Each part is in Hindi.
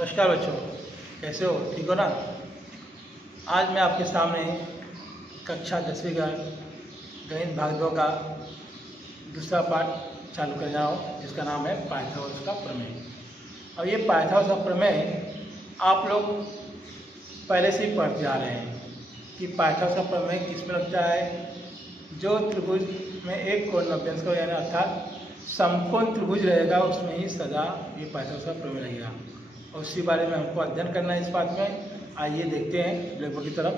नमस्कार बच्चों, कैसे हो? ठीक हो ना? आज मैं आपके सामने कक्षा 10वीं का गणित भाग 2 का दूसरा पाठ चालू कर रहा हूँ, जिसका नाम है पाइथागोरस का प्रमेय। और ये पाइथागोरस का प्रमेय आप लोग पहले से ही पढ़ते आ रहे हैं कि पाइथागोरस का प्रमेय किस में लगता है। जो त्रिभुज में एक कोण 90 अंश का यानी अर्थात समकोण त्रिभुज रहेगा, उसमें ही सदा ये पाइथागोरस का प्रमेय लगेगा। और उसी बारे में हमको अध्ययन करना है इस पाठ में। आइए देखते हैं ब्लैक बोर्ड की तरफ।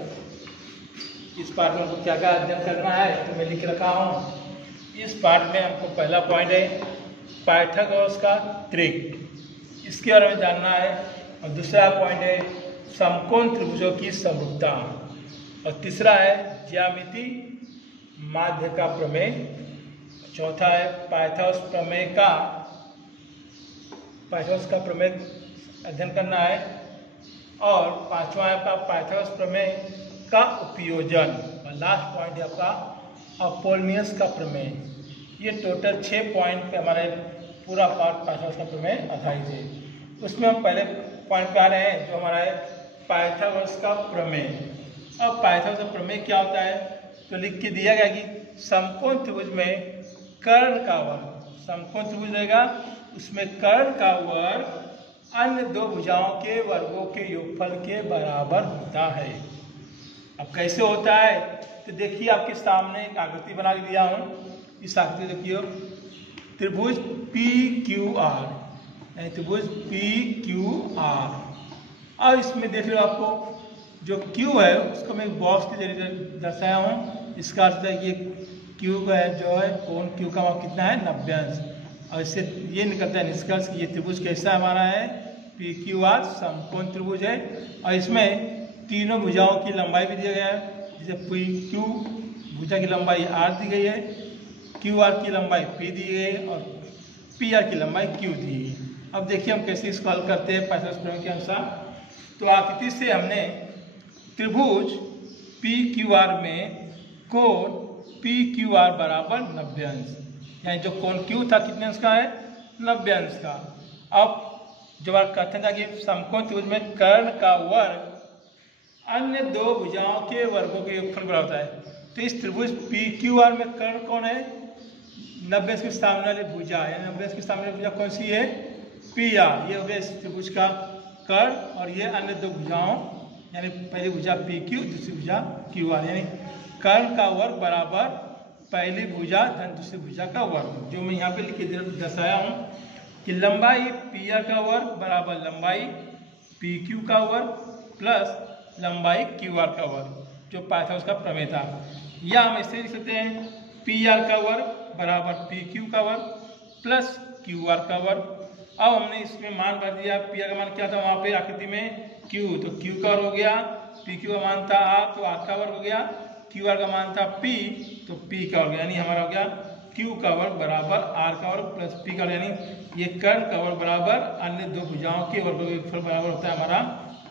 इस पाठ में हमको क्या क्या अध्ययन करना है तो मैं लिख रखा हूँ। इस पाठ में हमको पहला पॉइंट है पाइथागोरस का त्रिक, इसके बारे में जानना है। और दूसरा पॉइंट है समकोण त्रिभुजों की समरूपता। और तीसरा है ज्यामिति माध्य का प्रमेय। चौथा है पाइथागोरस का प्रमेय अध्ययन करना है। और पांचवा है आपका पाइथागोरस प्रमेय का उपयोजन। और लास्ट पॉइंट है आपका अपोलिनियस का प्रमेय। ये टोटल 6 पॉइंट पे हमारे पूरा पाठ पाइथागोरस का प्रमेय आधारित है। उसमें हम पहले पॉइंट पे आ रहे हैं जो हमारा है पाइथागोरस का प्रमेय। अब पाइथागोरस का प्रमेय क्या होता है तो लिख के दिया गया कि समकोण त्रिभुज में कर्ण का वर्ग, समकोण त्रिभुज रहेगा उसमें कर्ण का वर्ग अन्य दो भुजाओं के वर्गों के योगफल के बराबर होता है। अब कैसे होता है तो देखिए, आपके सामने एक आकृति बना के दिया हूँ। इस आकृति देखिए, त्रिभुज PQR, त्रिभुज PQR। अब इसमें देख लो, आपको जो Q है उसको मैं बॉक्स के जरिए दर्शाया हूँ। इसका अर्थ है कि Q का जो है कोण Q का माप कितना है 90 अंश। और इससे ये निकलता है निष्कर्ष कि ये त्रिभुज कैसा हमारा है PQR समकोण त्रिभुज है। और इसमें तीनों भुजाओं की लंबाई भी दिया गया है। जैसे PQ भुजा की लंबाई R दी गई है, QR की लंबाई P दी गई है और PR की लंबाई Q दी गई है। अब देखिए हम कैसे इसको हल करते हैं पाइथागोरस प्रमेय के अनुसार। तो आकृति से हमने त्रिभुज PQR में कोण PQR बराबर 90 अंश, यानी जो कोण Q था कितने अंश का है 90 अंश का। अब जब आप कहते हैं कि समकोण त्रिभुज में कर्ण का वर्ग अन्य दो भुजाओं के वर्गों के योगफल बराबर होता है। तो इस त्रिभुज PQR में कर्ण कौन है 90 अंश के सामने वाली भुजा है। 90 अंश के सामने वाली भुजा कौन सी है PR। ये हो गया इस त्रिभुज का कर्ण। और ये अन्य दो भुजाओं यानी पहली भुजा PQ दूसरी भुजा QR, यानी कर्ण का वर्ग बराबर पहली भुजा धन दूसरी भुजा का वर्ग। जो मैं यहाँ पे लिख के दर्शाया हूँ कि लंबाई PR का वर्ग बराबर लंबाई PQ का वर्ग प्लस लंबाई QR का वर्ग, जो पाइथागोरस का प्रमेय था। या हम ऐसे लिख सकते हैं PR का वर्ग बराबर PQ का वर्ग प्लस QR का वर्ग। अब हमने इसमें मान भर दिया। PR का मान क्या था वहाँ पे आकृति में Q, तो Q का वर्ग हो गया। PQ का मान था R, तो R का वर्ग हो गया। QR का मान था P, तो P का वर्ग, यानी हमारा हो गया Q का वर्ग बराबर R का वर्ग प्लस P का वर्ग, यानी ये कर्ण का वर्ग बराबर अन्य दो भुजाओं के वर्गों के योगफल बराबर होता है हमारा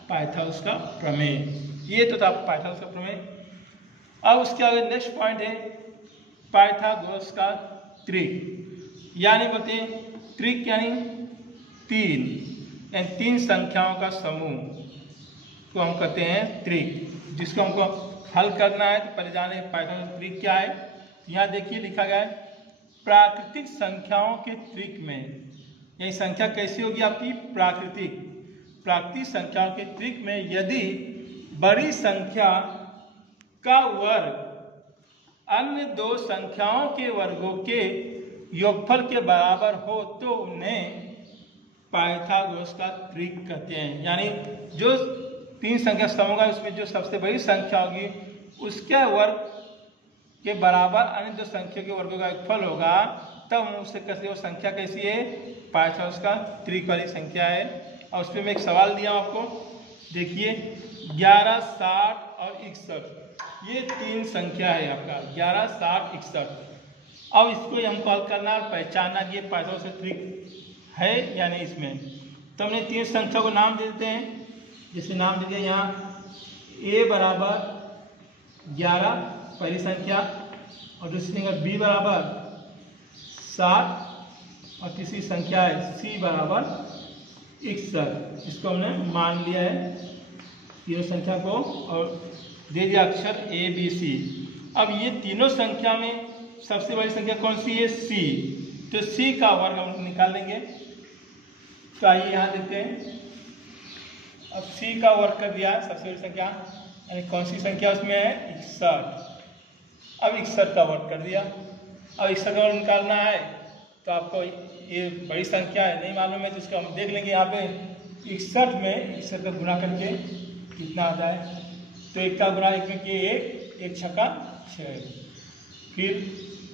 पाइथागोरस का प्रमेय। ये तो था पाइथागोरस का प्रमेय। अब उसके आगे नेक्स्ट पॉइंट है पाइथागोरस का त्रिक, यानी बोलते हैं त्रिक यानी तीन संख्याओं का समूह को हम कहते हैं त्रिक। जिसको हमको हल करना है तो पहले जाने पाइथागोरस त्रिक क्या है। यहाँ देखिए लिखा गया है प्राकृतिक संख्याओं के त्रिक में, यही संख्या कैसी होगी आपकी प्राकृतिक संख्याओं के त्रिक में यदि बड़ी संख्या का वर्ग अन्य दो संख्याओं के वर्गों के योगफल के बराबर हो तो उन्हें पाइथागोरस का त्रिक कहते हैं। यानी जो तीन संख्या समूह होगा उसमें जो सबसे बड़ी संख्या होगी उसके वर्ग के बराबर अन्य दो संख्या के वर्गों का योगफल होगा, तब हम उससे कहते हैं वो संख्या कैसी है पाइथागोरस का त्रिक वाली संख्या है। और उस पर मैं एक सवाल दिया हूँ आपको, देखिए 11, 60 और 61, ये तीन संख्या है आपका 11, 60, 61। अब इसको हमको हल करना और पहचानना कि ये पाइथागोरस का त्रिक है या नहीं इसमें। तो हमने तीन संख्या को नाम दे देते हैं। जैसे नाम दे दिया यहाँ A बराबर 11 पहली संख्या, और दूसरी संख्या B बराबर 60 और तीसरी संख्या है C बराबर 61। इसको हमने मान लिया है तीनों संख्या को और दे दिया अक्षर ABC। अब ये तीनों संख्या में सबसे बड़ी संख्या कौन सी है? C। तो C का वर्ग हम निकाल लेंगे। तो आइए यहाँ देखते हैं। अब C का वर्ग कर दिया सबसे बड़ी संख्या, यानी कौन सी संख्या उसमें है? 61। अब 61 का वर्ग कर दिया। अब 61 का वर्ग निकालना है तो आपको ये बड़ी संख्या है नहीं मालूम है, तो इसको हम देख लेंगे यहाँ पे 61 में 61 का गुना करके कितना आता है। तो 1 का गुना 1 में किए 1 छक्का 6, फिर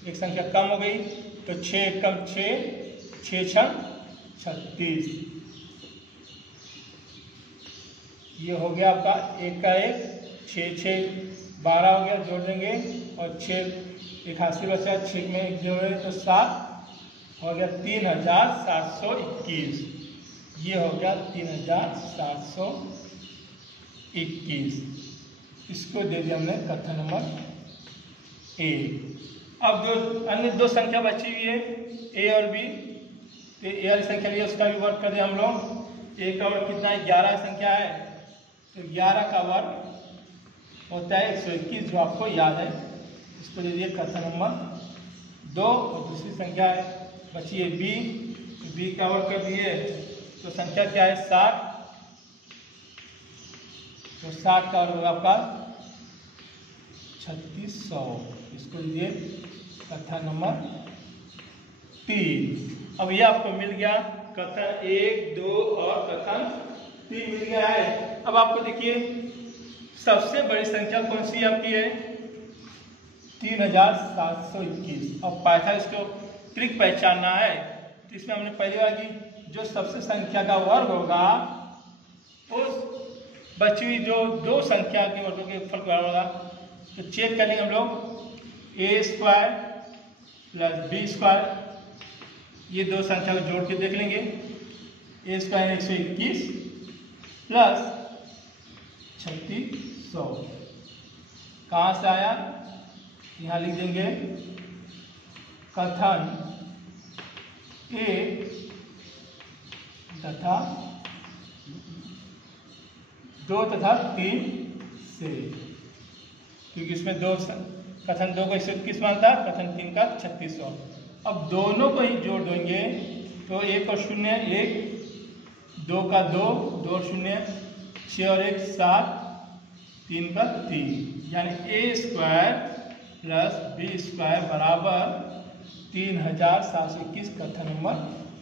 एक संख्या कम हो गई तो 6 कम 6 6 36। ये हो गया आपका 1 का 1 6 6 12 हो गया, जोड़ देंगे और 6 81 बचा, 6 में 1 जोड़े तो 7 हो गया 3721। ये हो गया 3721। इसको दे दिया हमने कथन नंबर A। अब जो अन्य दो संख्या बची हुई है A और B, तो A वाली संख्या लिए उसका भी वर्ग कर दें हम लोग। A का वर्ग कितना है? 11 संख्या है, तो 11 का वर्ग होता है 121, जो आपको याद है। इसको दे दिए कथन नंबर 2। और दूसरी संख्या है बची है B, तो B का वर्ग कर दिए तो संख्या क्या है? 60। तो 60 का वर्ग होगा आपका 3600। इसको दीजिए कथन नंबर 3। अब ये आपको मिल गया कथन 1, 2 और कथन 3 मिल गया है। अब आपको देखिए सबसे बड़ी संख्या कौन सी आपकी है? 3721। अब पाइथन इसको ट्रिक पहचानना है, तो इसमें हमने पहली बार की जो सबसे संख्या का वर्ग होगा उस बची हुई जो दो संख्या के वर्गों के फल बराबर होगा। तो चेक करेंगे हम लोग A² प्लस B², ये दो संख्या को जोड़ के देख लेंगे। A² 121 प्लस 3600 कहाँ से आया? यहाँ लिख देंगे कथन 1 तथा 2 तथा 3 से, क्योंकि इसमें दो कथन 2 को 121 मानता, कथन 3 का 3600। अब दोनों को ही जोड़ देंगे तो 1 और 0 1, 2 का 2, 2 और 0 6 और 1 7, 3 का 3, यानी A² प्लस B² बराबर 3721 कथन नंबर,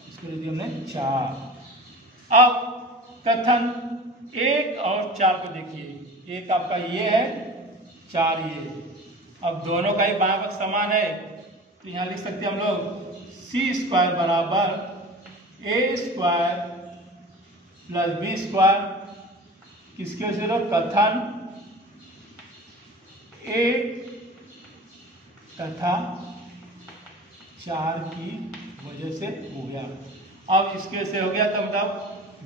इसको दे दिया हमने 4। अब कथन 1 और 4 को देखिए, एक आपका ये है, 4 ये। अब दोनों का ही बाएं पक्ष समान है, तो यहाँ लिख सकते हैं हम लोग C² बराबर A² प्लस B², किसके से लो? कथन 1 तथा 4 की वजह से हो गया। अब इसके से हो गया तो मतलब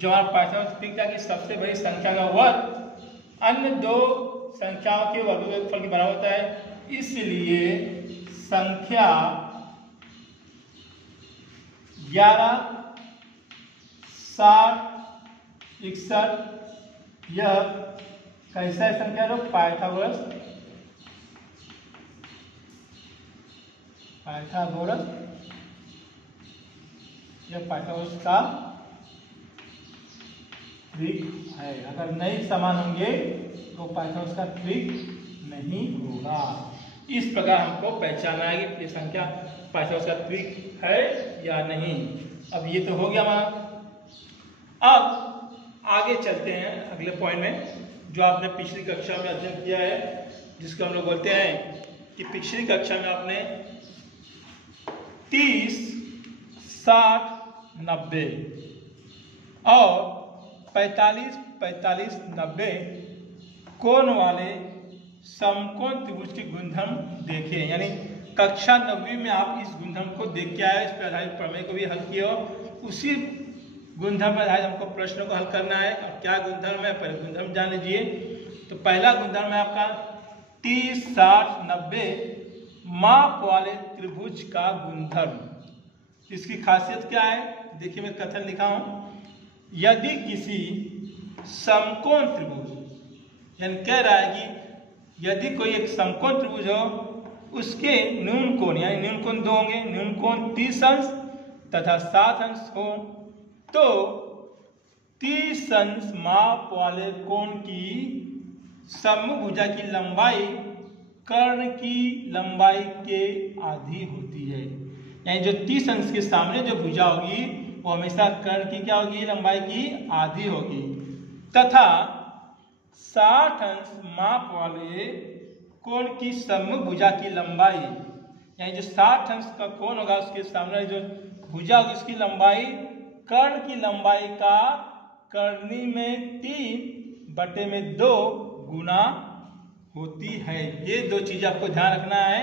जो हमारा पाइथन संख्या की सबसे बड़ी संख्या का वर्ग अन्य दो संख्याओं के वर्गों के फल के बराबर होता है, इसलिए संख्या 11, 60, 61 यह कैसा है संख्या? लो पाइथागोरस यह पाइथागोरस का ट्रिक है। अगर नहीं समान होंगे तो पाइथागोरस का ट्रिक नहीं होगा। इस प्रकार हमको पहचानना है कि ये संख्या पाइथागोरस का ट्रिक है या नहीं। अब ये तो हो गया हमारा। अब आगे चलते हैं अगले पॉइंट में, जो आपने पिछली कक्षा में अध्ययन किया है, जिसको हम लोग बोलते हैं कि पिछली कक्षा में आपने 30, 60, 90 और 45, 45, 90 कोण वाले समकोण त्रिभुज के गुणधर्म देखे। यानी कक्षा 9वीं में आप इस गुणधर्म को देख के आए, इस पर आधारित प्रमेय को भी हल किया हो। उसी गुणधर्म पर आधारित हमको प्रश्नों को हल करना है। अब क्या गुणधर्म है, पहले गुणधर्म जान लीजिए। तो पहला गुणधर्म है आपका 30, 60, 90 माप वाले त्रिभुज का गुणधर्म। इसकी खासियत क्या है? देखिए मैं कथन लिखा हूं, यदि किसी समकोण त्रिभुज, यानी कह रहा है कि यदि कोई एक समकोण त्रिभुज हो, उसके न्यून कोण, यानी न्यून कोण 2 होंगे, न्यून कोण 30 अंश तथा 7 अंश हो, तो 30 अंश माप वाले कोण की समभुजा की लंबाई कर्ण की लंबाई के आधी होती है। यानी जो 30 अंश के सामने जो भुजा होगी वो हमेशा कर्ण की क्या होगी, लंबाई की आधी होगी, तथा 60 अंश माप वाले कोण की समभुजा की लंबाई, यानी जो 60 अंश का कोण होगा उसके सामने जो भुजा होगी उसकी लंबाई कर्ण की लंबाई का कर्णी में 3/2 गुना होती है। ये 2 चीजें आपको ध्यान रखना है।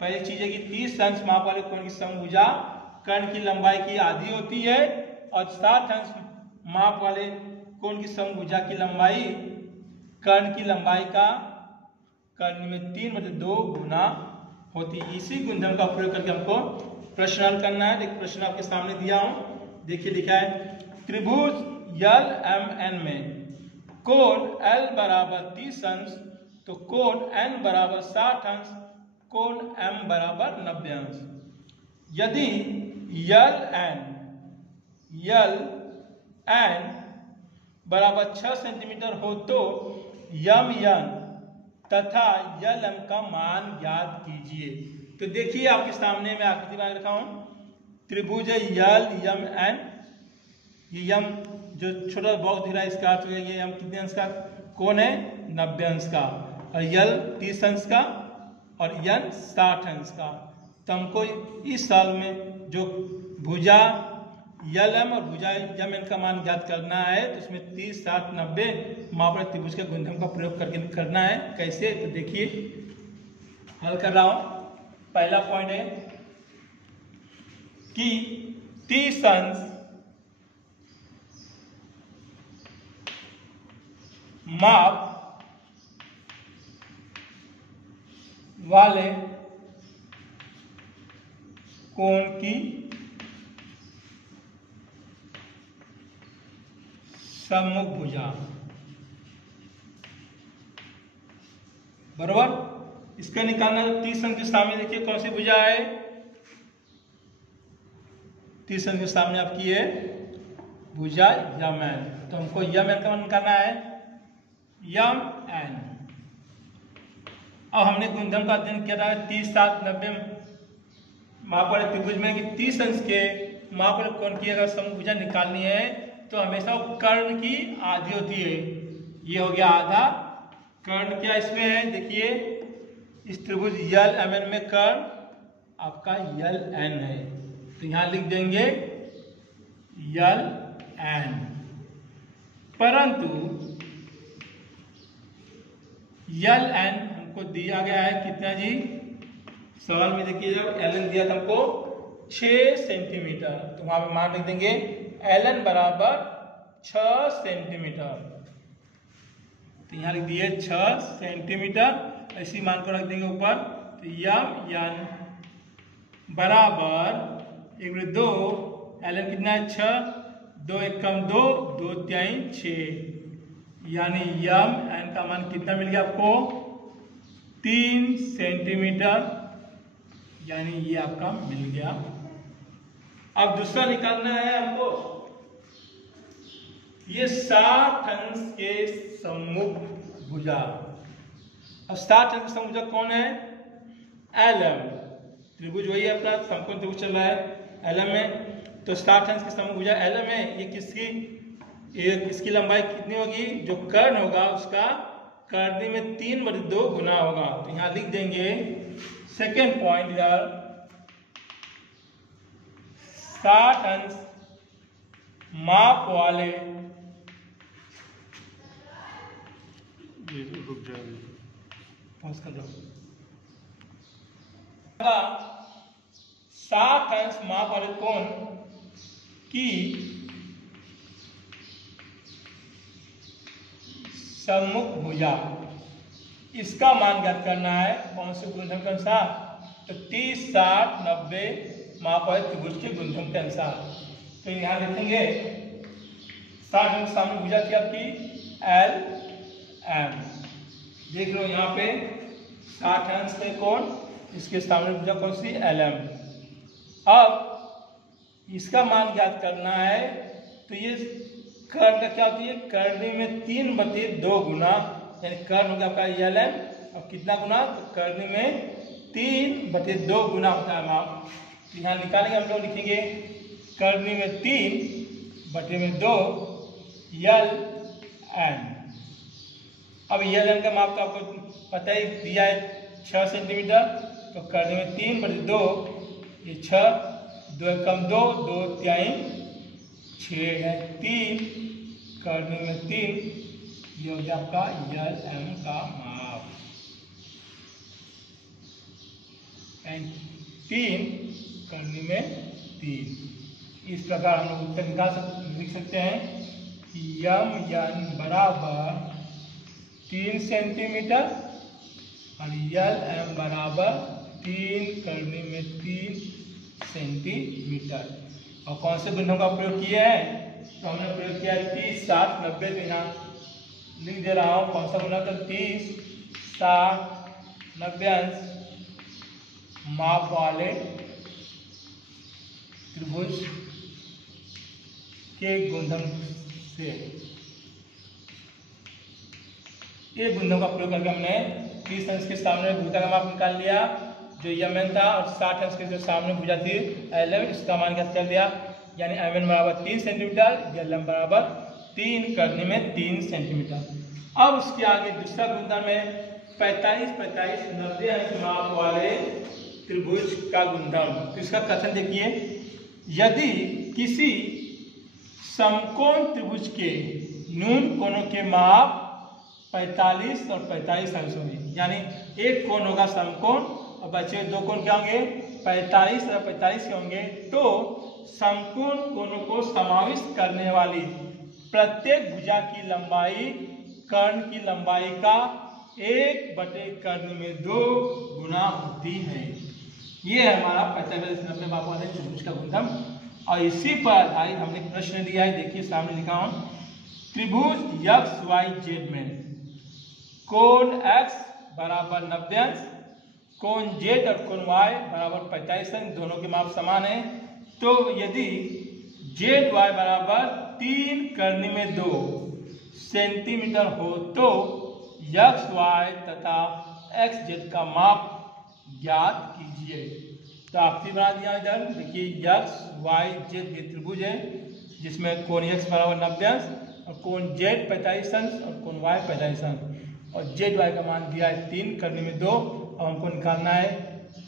पहली चीज है कि 30 अंश माप वाले कोण की समभुजा कर्ण की लंबाई की आधी होती है, और 60 अंश माप वाले कोण की समभुजा की लंबाई कर्ण की लंबाई का कर्णी में 3/2 गुना होती है। इसी गुणधर्म का प्रयोग करके हमको प्रश्न हल करना है। देखिए प्रश्न आपके सामने दिया हूं, देखिए लिखा है त्रिभुज LMN में कोण L बराबर 30 अंश, तो कोण N बराबर 60 अंश, कोण M बराबर 90 अंश। यदि LN बराबर 6 सेंटीमीटर हो तो MN तथा LM का मान ज्ञात कीजिए। तो देखिए आपके सामने मैं आकृति बना रखा हूं, त्रिभुज LMN, ये M जो छोटा बॉक्स दिख रहा है इसका अर्थ है ये M कितने अंश का कोण है, 90 अंश का, और L 30 अंश का और N 60 अंश का। तो हमको इस साल में जो भुजा LM और भुजा MN का मान ज्ञात करना है, तो उसमें 30, 60, 90 माप वाले त्रिभुज के गुणधर्म का प्रयोग करके करना है। कैसे, तो देखिए हल कर रहा हूं। पहला पॉइंट है कि 30 अंश माप वाले कोण की समभुजा, बराबर। इसका निकालना है 30 अंश के सामने देखिए कौन सी भुजा है, 30 अंश के सामने आपकी है भुजा MN, तो हमको MN का मान निकालना है MN। अब हमने गुणधर्म का अध्ययन किया था 30, 60, 90 माप वाले त्रिभुज में कि 30 अंश के माप वाले कोण की अगर समभुजा निकालनी है तो हमेशा वो कर्ण की आधी होती है। ये हो गया आधा। कर्ण क्या इसमें है, देखिए इस त्रिभुज LMN में कर्ण आपका LN है, तो यहां लिख देंगे LN। परंतु LN हमको दिया गया है कितना जी, सवाल में देखिए जब LN दिया था हमको 6 सेंटीमीटर, तो वहां पे मान लिख देंगे LN बराबर 6 सेंटीमीटर, तो यहाँ लिख दिए 6 सेंटीमीटर, ऐसी मान को रख देंगे ऊपर। तो MN बराबर 1/2, LN कितना है 6, 2 1 कम 2, 2 3 6, यानी MN का मान कितना मिल गया आपको 3 सेंटीमीटर, यानी ये आपका मिल गया। अब दूसरा निकालना है हमको, ये 60 अंश के सम्मुख भुजा। अब 60 अंश का भुजा कौन है, LM, त्रिभुज वही है अपना समकोण त्रिभुज चल रहा है LM में, तो 60 अंश के सम्मुख भुजा LM है। ये किसकी, इसकी लंबाई कितनी होगी, जो कर्ण होगा उसका कर्णी में 3/2 गुना होगा, तो यहां लिख देंगे सेकेंड पॉइंट यार 60 अंश माप वाले, रुक जाएंगे पॉज कर दो, 60 अंश माप वाले कोण की सम्मुख भुजा, इसका मान ज्ञात करना है कौन से गुणधर्म के अनुसार, तो 30, 60, 90 माप वाले त्रिभुज के गुणधर्म के अनुसार। तो यहां लिखेंगे 60 अंश सामने भुजा थी आपकी एल एम। देख लो यहाँ पे 60 अंश पे कोण, इसके सामने भुजा कौन सी एल एम। अब इसका मान ज्ञात करना है तो ये कर्ण का क्या होती है, करनी में 3/2 गुना, यानी कर्ण हो गया आपका एल एम और कितना गुना, तो करनी में 3/2 गुना होता है माप। यहाँ निकालेंगे हम लोग, लिखेंगे करनी में 3/2 यल एन। अब यल एन का माप तो आपको पता ही दिया है 6 सेंटीमीटर, तो करनी में 3/2 ये 6, 2 कम 2, 2 तिहाई 6 है 3, करनी में 3, ये हो गया आपका यल एम का माप। 3 करनी में 3। इस प्रकार हम लोग उत्तर लिख सकते हैं कि यम एन बराबर 3 सेंटीमीटर और यल एम बराबर 3 करनी में 3 सेंटीमीटर। और कौन से गुणों का प्रयोग किया है, तो हमने प्रयोग किया है 30, 60, 90। तो यहाँ लिख दे रहा हूँ कौन सा गुना, तो 30, 60, 90 अंश माप वाले त्रिभुज के गुणधर्म से, ये गुणधर्म का प्रयोग करके हमने 30 अंश के सामने भुजा का माप निकाल लिया जो यम एन था, और 60 अंश के जो सामने भुजा थी एल एम, इसका मान ज्ञात कर दिया। यानी एम एन बराबर 3 सेंटीमीटर, एल एम बराबर 3 करने में 3 सेंटीमीटर। अब उसके आगे दूसरा गुणधर्म है 45, 45, 90 अंश माप वाले त्रिभुज का गुणधर्म। तो इसका कथन देखिए, यदि किसी समकोण त्रिभुज के न्यून कोणों के माप 45 और 45 अंश होंगे, यानी एक कोण होगा समकोण और बचे 2 कोण क्या होंगे 45 और 45 के होंगे, तो समकोण कोणों को समाविष्ट करने वाली प्रत्येक भुजा की लंबाई कर्ण की लंबाई का 1/2 गुना होती है। ये है हमारा 45, 90 माप वाले त्रिभुज का गुणधर्म। और इसी पर आधारित हमने प्रश्न दिया है, देखिए सामने लिखा हूं, त्रिभुज एक्स वाई जेड में कोण x बराबर 90 अंश, कोण z और कोण y बराबर 45 अंश, दोनों के माप समान है। तो यदि जेड वाई बराबर 3 करनी में 2 सेंटीमीटर हो तो एक्स वाई तथा एक्स जेड का माप ज्ञात कीजिए। तो आपसे बना दिया इधर, देखिए एक्स वाई जेड ये त्रिभुज है जिसमें कोण x बराबर 90 अंश और कोण z 45 अंश और कोण y 45 अंश, और जेड वाई का मान दिया है 3 करने में 2, और हमको निकालना है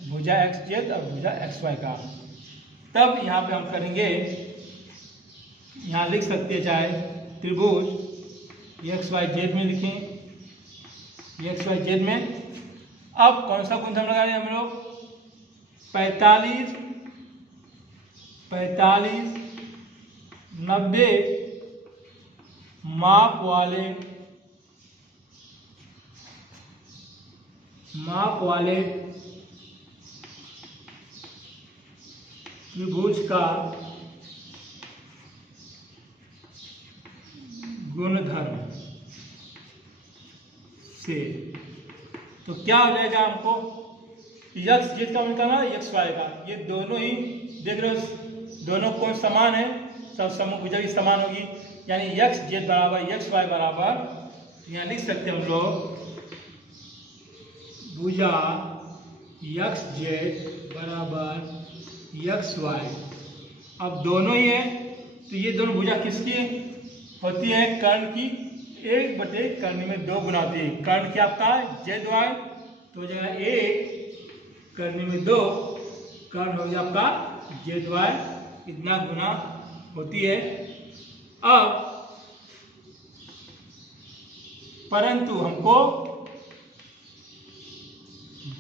भुजा एक्स जेड और भुजा एक्स वाई का। तब यहाँ पे हम करेंगे, यहाँ लिख सकते हैं चाहे त्रिभुज एक्स वाई जेड में लिखें, एक्स वाई जेड में। अब कौन सा गुणधर्म लगा रहे हैं हम लोग, 45, 45, 90 माप वाले त्रिभुज का गुणधर्म से। तो क्या हो जाएगा हमको, यक्स जेड का निकालना, यक्स वाई का, ये दोनों ही देख रहे हो दोनों कोण समान है, सब समूह भुजा भी समान होगी, यानी यक्स जेड बराबर यक्स वाई बराबर, यहाँ लिख सकते हैं हम लोग भुजा यक्स जेड बराबर यक्स वाई। अब दोनों ही है तो ये दोनों भुजा किसकी होती है, कर्ण की, 1/2 गुना होती है। कर्ण क्या आपका जेड वाई, तो हो जाएगा 1 करने में 2, कर्ण हो गया आपका जेड वाई, इतना गुना होती है। अब परंतु हमको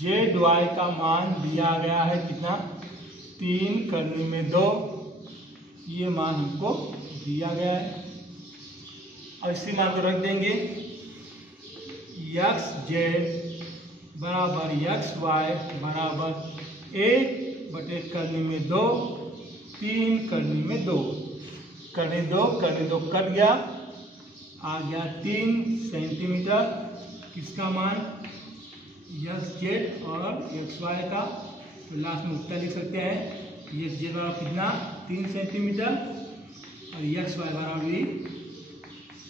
जेड वाई का मान दिया गया है कितना, 3 करने में 2, ये मान हमको दिया गया है। और इसी मान को रख देंगे, यक्स जेड बराबर यक्स वाई बराबर 1/2 करने में 2, 3 करने में 2, करने दो कट गया, आ गया 3 सेंटीमीटर। किसका मान? एक्स जेड और एक्स वाई का। तो लास्ट में उत्तर लिख सकते हैं। एक्स जेड बराबर कितना? 3 सेंटीमीटर और एक्स वाई बराबर भी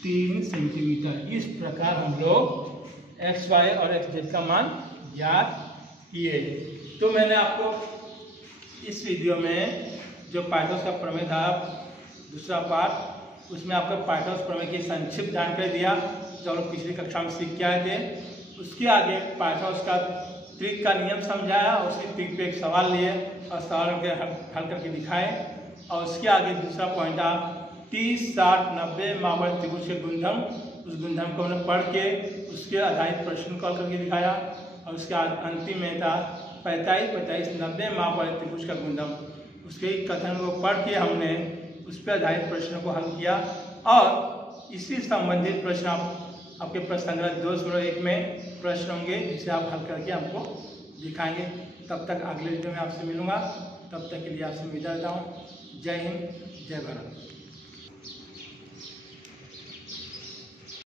3 सेंटीमीटर। इस प्रकार हम लोग एक्स वाई और एक्स जेड का मान ज्ञात किए। तो मैंने आपको इस वीडियो में जो पाइथागोरस का प्रमेय था दूसरा पार्ट, उसमें आपको पाइथागोरस प्रमेय की संक्षिप्त जानकारी दिया जो लोग पिछली कक्षा में सीख के आए थे। उसके आगे पाइथागोरस का त्रिक का नियम समझाया और उसके त्रिक पे एक सवाल लिए और सवाल के हल करके दिखाए। और उसके आगे दूसरा पॉइंट था 30, 60, 90 महावर्त त्रिभुज के गुणधर्म। उस गुणधर्म को हमने पढ़ के उसके आधारित प्रश्न को हल करके दिखाया। और उसके अंतिम में था 45, 45, 90 महावर्त त्रिभुज का गुणधर्म। उसके कथन को पढ़ के हमने उस पर आधारित प्रश्नों को हल किया। और इसी संबंधित प्रश्न आपके प्रश्न संग्रह 201 में प्रश्न होंगे जिसे आप हल करके हमको दिखाएंगे। तब तक अगले वीडियो में आपसे मिलूंगा। तब तक के लिए आपसे विदा लेता हूँ। जय हिंद, जय भारत।